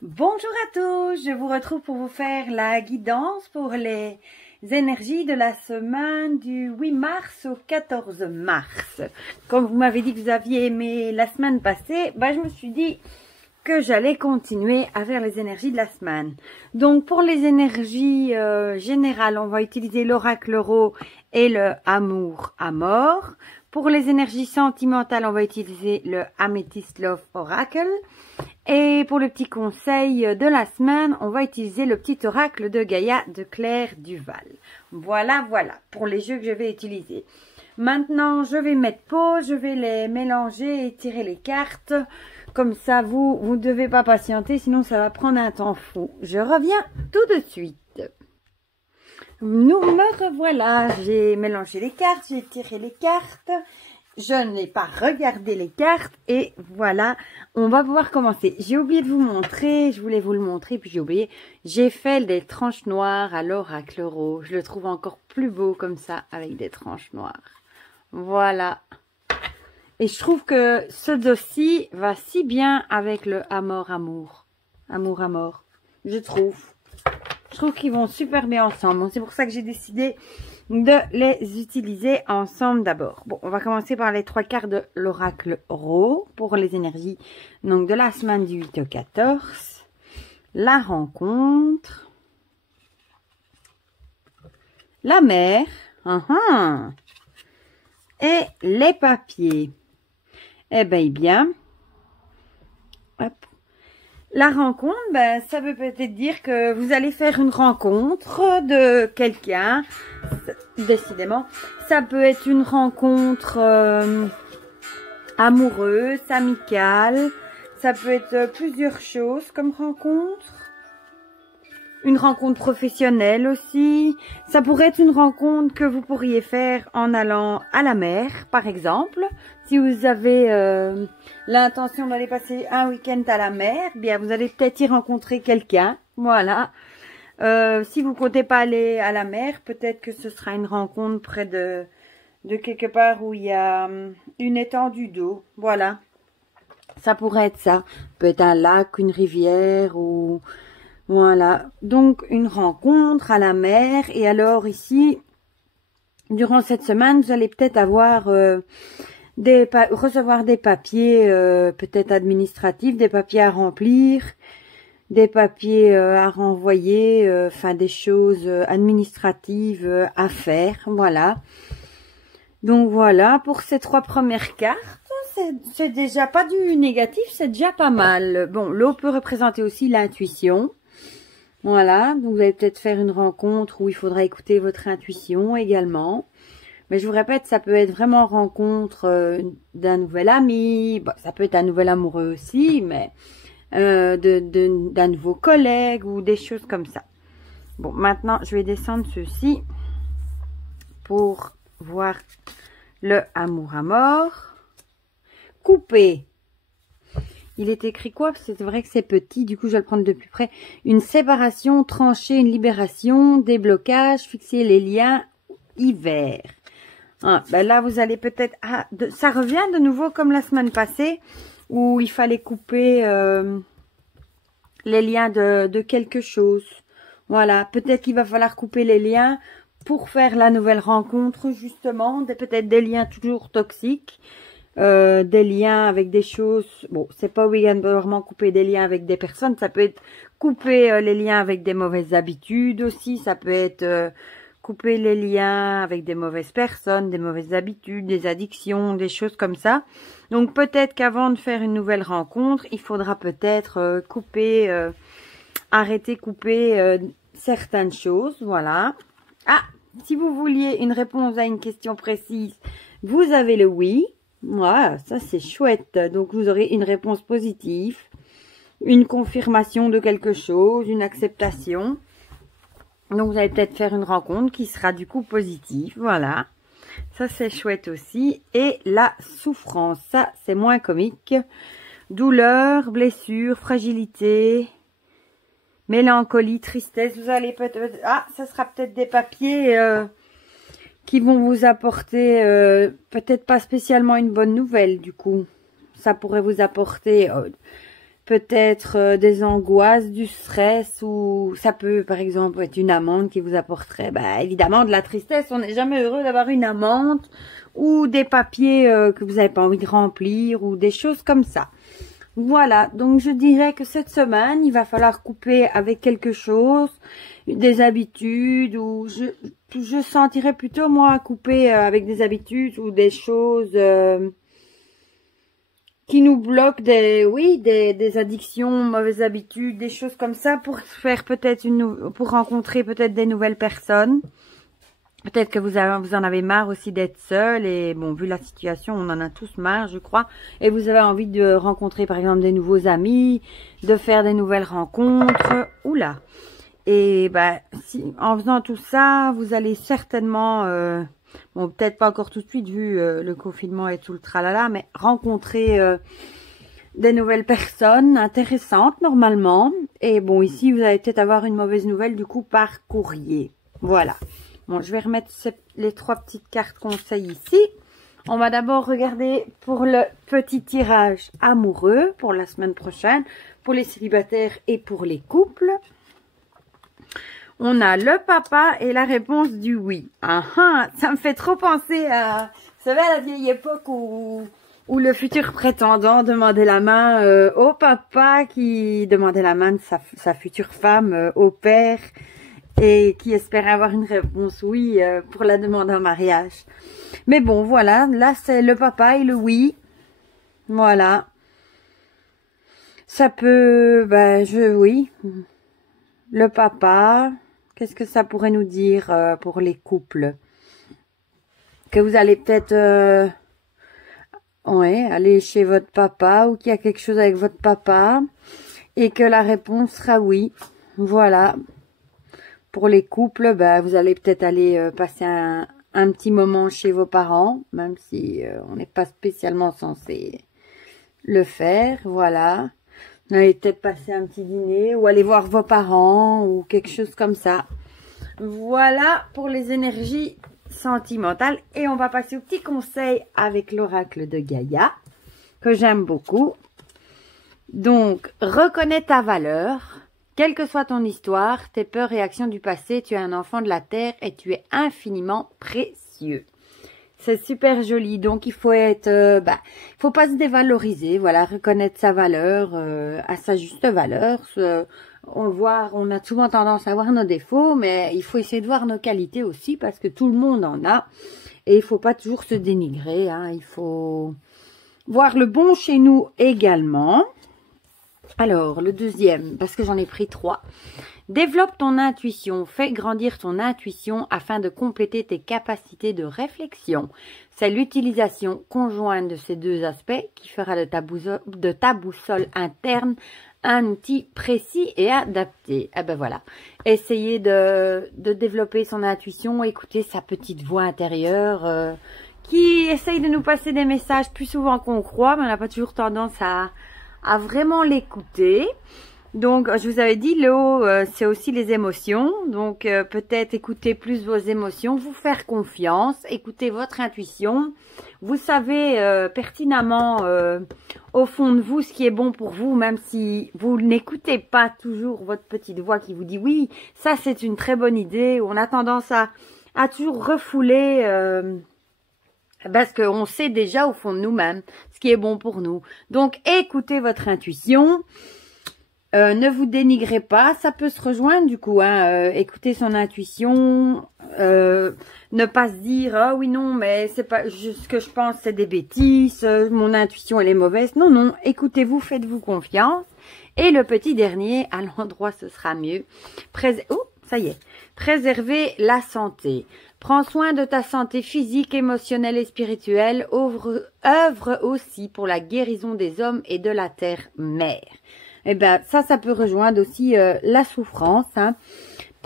Bonjour à tous, je vous retrouve pour vous faire la guidance pour les énergies de la semaine du 8 mars au 14 mars. Comme vous m'avez dit que vous aviez aimé la semaine passée, je me suis dit que j'allais continuer à faire les énergies de la semaine. Donc pour les énergies générales, on va utiliser l'oracle euro et le amour à mort. Pour les énergies sentimentales, on va utiliser le Amethyst Love Oracle. Et pour le petit conseil de la semaine, on va utiliser le petit oracle de Gaïa de Claire Duval. Voilà pour les jeux que je vais utiliser. Maintenant, je vais mettre pause, je vais les mélanger et tirer les cartes. Comme ça, vous ne devez pas patienter, sinon ça va prendre un temps fou. Je reviens tout de suite. Nous me revoilà. J'ai mélangé les cartes, j'ai tiré les cartes. Je n'ai pas regardé les cartes et voilà, on va pouvoir commencer. J'ai oublié de vous montrer, je voulais vous le montrer, puis j'ai oublié. J'ai fait des tranches noires à l'oracle euro. Je le trouve encore plus beau comme ça, avec des tranches noires. Voilà. Et je trouve que ce dossier va si bien avec le amour à mort. Je trouve qu'ils vont super bien ensemble. Bon, c'est pour ça que j'ai décidé de les utiliser ensemble d'abord. Bon, on va commencer par les trois cartes de l'oracle euro pour les énergies donc de la semaine du 8 au 14. La rencontre. La mer. Et les papiers. Eh bien. Hop. La rencontre, ça veut peut-être dire que vous allez faire une rencontre de quelqu'un, décidément. Ça peut être une rencontre amoureuse, amicale. Ça peut être plusieurs choses comme rencontre. Une rencontre professionnelle aussi. Ça pourrait être une rencontre que vous pourriez faire en allant à la mer, par exemple. Si vous avez l'intention d'aller passer un week-end à la mer, vous allez peut-être y rencontrer quelqu'un. Voilà. Si vous comptez pas aller à la mer, peut-être que ce sera une rencontre près de quelque part où il y a une étendue d'eau. Voilà. Ça pourrait être ça. Peut-être un lac, une rivière ou... Voilà, donc une rencontre à la mer. Et alors ici, durant cette semaine, vous allez peut-être avoir recevoir des papiers peut-être administratifs, des papiers à remplir, des papiers à renvoyer, des choses administratives à faire. Voilà. Donc voilà, pour ces trois premières cartes, c'est déjà pas du négatif, c'est déjà pas mal. Bon, l'eau peut représenter aussi l'intuition. Voilà, donc vous allez peut-être faire une rencontre où il faudra écouter votre intuition également. Mais je vous répète, ça peut être vraiment rencontre d'un nouvel ami, ça peut être un nouvel amoureux aussi, mais d'un nouveau collègue ou des choses comme ça. Bon, maintenant, je vais descendre ceci pour voir le amour à mort. Couper. Il est écrit quoi? Parce que c'est vrai que c'est petit, du coup je vais le prendre de plus près. Une séparation, trancher, une libération, déblocage, fixer les liens, hiver. Là vous allez peut-être... ça revient de nouveau comme la semaine passée, où il fallait couper les liens de quelque chose. Voilà, peut-être qu'il va falloir couper les liens pour faire la nouvelle rencontre, justement. Peut-être des liens toujours toxiques. Des liens avec des choses, bon, c'est pas obligatoirement couper des liens avec des personnes, ça peut être couper les liens avec des mauvaises habitudes aussi, ça peut être couper les liens avec des mauvaises personnes, des mauvaises habitudes, des addictions, des choses comme ça. Donc peut-être qu'avant de faire une nouvelle rencontre, il faudra peut-être arrêter couper certaines choses, voilà. Si vous vouliez une réponse à une question précise, vous avez le oui. Voilà, ça c'est chouette. Donc vous aurez une réponse positive, une confirmation de quelque chose, une acceptation. Donc vous allez peut-être faire une rencontre qui sera du coup positive. Voilà, ça c'est chouette aussi. Et la souffrance, ça c'est moins comique. Douleur, blessure, fragilité, mélancolie, tristesse. Vous allez peut-être... ça sera peut-être des papiers... qui vont vous apporter peut-être pas spécialement une bonne nouvelle du coup. Ça pourrait vous apporter peut-être des angoisses, du stress, ou ça peut par exemple être une amende qui vous apporterait évidemment de la tristesse. On n'est jamais heureux d'avoir une amende ou des papiers que vous n'avez pas envie de remplir ou des choses comme ça. Voilà, donc je dirais que cette semaine, il va falloir couper avec quelque chose, des habitudes, ou je sentirais plutôt moi couper avec des habitudes ou des choses qui nous bloquent, des addictions, mauvaises habitudes, des choses comme ça, pour faire peut-être pour rencontrer peut-être des nouvelles personnes. Peut-être que vous en avez marre aussi d'être seul, et bon, vu la situation, on en a tous marre, je crois, et vous avez envie de rencontrer par exemple des nouveaux amis, de faire des nouvelles rencontres. Oula. Et en faisant tout ça, vous allez certainement bon, peut-être pas encore tout de suite vu le confinement et tout le tralala, mais rencontrer des nouvelles personnes intéressantes normalement. Et bon, ici, vous allez peut-être avoir une mauvaise nouvelle du coup par courrier. Voilà. Bon, je vais remettre les 3 petites cartes conseils ici. On va d'abord regarder pour le petit tirage amoureux pour la semaine prochaine, pour les célibataires et pour les couples. On a le papa et la réponse du oui. Ça me fait trop penser à, vous savez, à la vieille époque où le futur prétendant demandait la main au papa qui demandait la main de sa future femme au père et qui espérait avoir une réponse oui pour la demande en mariage. Mais bon, voilà, là c'est le papa et le oui. Voilà. Ça peut, oui. Le papa... Qu'est-ce que ça pourrait nous dire pour les couples? Que vous allez peut-être aller chez votre papa, ou qu'il y a quelque chose avec votre papa et que la réponse sera oui. Voilà. Pour les couples, vous allez peut-être aller passer un petit moment chez vos parents, même si on n'est pas spécialement censé le faire. Voilà. Vous allez peut-être passer un petit dîner ou aller voir vos parents ou quelque chose comme ça. Voilà pour les énergies sentimentales. Et on va passer au petit conseil avec l'oracle de Gaïa, que j'aime beaucoup. Donc, reconnais ta valeur. Quelle que soit ton histoire, tes peurs et actions du passé, tu es un enfant de la terre et tu es infiniment précieux. C'est super joli, donc il faut être, il faut pas se dévaloriser, voilà, reconnaître sa valeur à sa juste valeur. On a souvent tendance à voir nos défauts, mais il faut essayer de voir nos qualités aussi, parce que tout le monde en a, et il faut pas toujours se dénigrer, il faut voir le bon chez nous également. Alors, le deuxième, parce que j'en ai pris 3. Développe ton intuition, fais grandir ton intuition afin de compléter tes capacités de réflexion. C'est l'utilisation conjointe de ces 2 aspects qui fera de ta boussole interne un outil précis et adapté. Voilà. Essayez de développer son intuition, écouter sa petite voix intérieure qui essaye de nous passer des messages plus souvent qu'on croit, mais on n'a pas toujours tendance à vraiment l'écouter. Donc, je vous avais dit, l'eau, c'est aussi les émotions. Donc, peut-être écouter plus vos émotions, vous faire confiance, écouter votre intuition. Vous savez pertinemment, au fond de vous, ce qui est bon pour vous, même si vous n'écoutez pas toujours votre petite voix qui vous dit « Oui, ça, c'est une très bonne idée ». On a tendance à toujours refouler... parce qu'on sait déjà au fond de nous-mêmes ce qui est bon pour nous. Donc, écoutez votre intuition. Ne vous dénigrez pas. Ça peut se rejoindre du coup. Écoutez son intuition. Ne pas se dire « Ah oui, non, mais c'est pas ce que je pense, c'est des bêtises. Mon intuition, elle est mauvaise. » Non, non. Écoutez-vous, faites-vous confiance. Et le petit dernier, à l'endroit, ce sera mieux. Ça y est. Préserver la santé. Prends soin de ta santé physique, émotionnelle et spirituelle. Œuvre aussi pour la guérison des hommes et de la terre-mère. Ça peut rejoindre aussi la souffrance.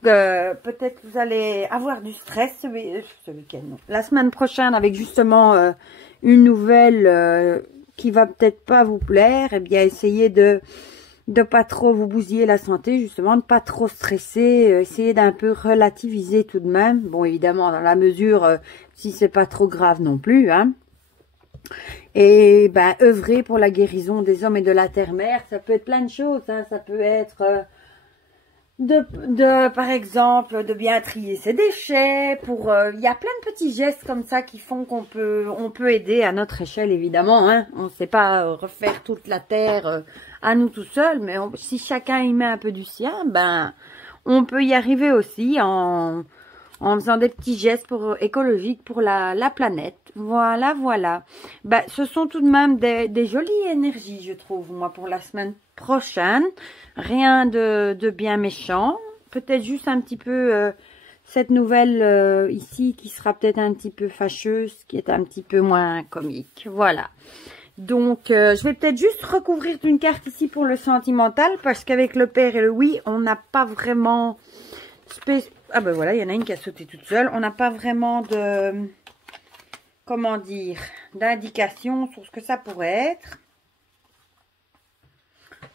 Peut-être vous allez avoir du stress ce week-end. La semaine prochaine, avec justement une nouvelle qui va peut-être pas vous plaire. Essayez de pas trop vous bousiller la santé, justement, de pas trop stresser, essayer d'un peu relativiser tout de même. Bon, évidemment, dans la mesure, si c'est pas trop grave non plus, Et ben, œuvrer pour la guérison des hommes et de la terre-mère, ça peut être plein de choses. Hein. Ça peut être par exemple, de bien trier ses déchets. Il y a plein de petits gestes comme ça qui font on peut aider à notre échelle, évidemment. Hein. On ne sait pas refaire toute la terre à nous tout seuls, mais si chacun y met un peu du sien, ben, on peut y arriver aussi en faisant des petits gestes écologiques pour la planète. Voilà, voilà. Ben, ce sont tout de même des jolies énergies, je trouve, moi, pour la semaine prochaine. Rien de bien méchant. Peut-être juste un petit peu cette nouvelle ici qui sera peut-être un petit peu fâcheuse, qui est un petit peu moins comique. Voilà. Donc, je vais peut-être juste recouvrir d'une carte ici pour le sentimental, parce qu'avec le père et le oui, on n'a pas vraiment... Ah ben voilà, il y en a une qui a sauté toute seule. On n'a pas vraiment de... Comment dire, d'indication sur ce que ça pourrait être.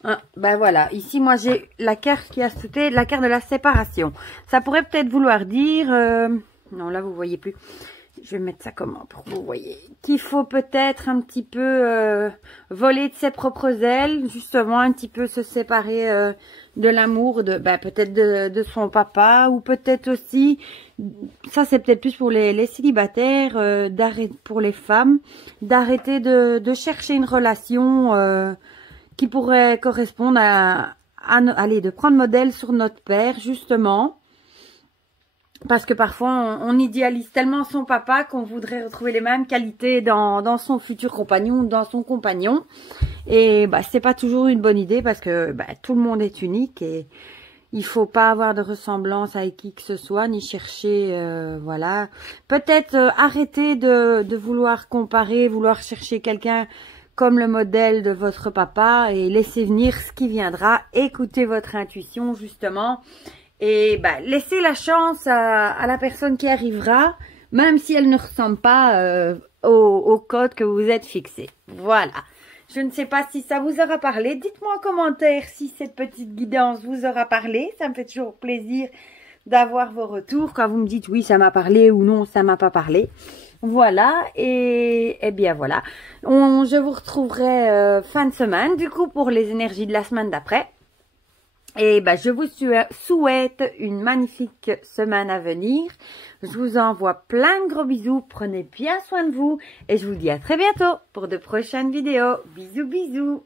Ah, ben voilà, ici moi j'ai la carte qui a sauté, la carte de la séparation. Ça pourrait peut-être vouloir dire, non là vous voyez plus, je vais mettre ça comment pour que vous voyez, qu'il faut peut-être un petit peu voler de ses propres ailes, justement un petit peu se séparer de l'amour peut-être de son papa, ou peut-être aussi, ça c'est peut-être plus pour les célibataires, pour les femmes, d'arrêter de chercher une relation qui pourrait correspondre allez, de prendre modèle sur notre père, justement. Parce que parfois, on idéalise tellement son papa qu'on voudrait retrouver les mêmes qualités dans son futur compagnon, dans son compagnon. Et bah, c'est pas toujours une bonne idée parce que tout le monde est unique et il faut pas avoir de ressemblance avec qui que ce soit, ni chercher, voilà. Peut-être arrêter de vouloir comparer, vouloir chercher quelqu'un comme le modèle de votre papa et laissez venir ce qui viendra. Écoutez votre intuition, justement. Et laissez la chance à la personne qui arrivera, même si elle ne ressemble pas au code que vous êtes fixé. Voilà. Je ne sais pas si ça vous aura parlé. Dites-moi en commentaire si cette petite guidance vous aura parlé. Ça me fait toujours plaisir d'avoir vos retours quand vous me dites oui, ça m'a parlé ou non, ça m'a pas parlé. Voilà, et bien voilà. Je vous retrouverai fin de semaine, du coup, pour les énergies de la semaine d'après. Et je vous souhaite une magnifique semaine à venir. Je vous envoie plein de gros bisous. Prenez bien soin de vous. Et je vous dis à très bientôt pour de prochaines vidéos. Bisous, bisous.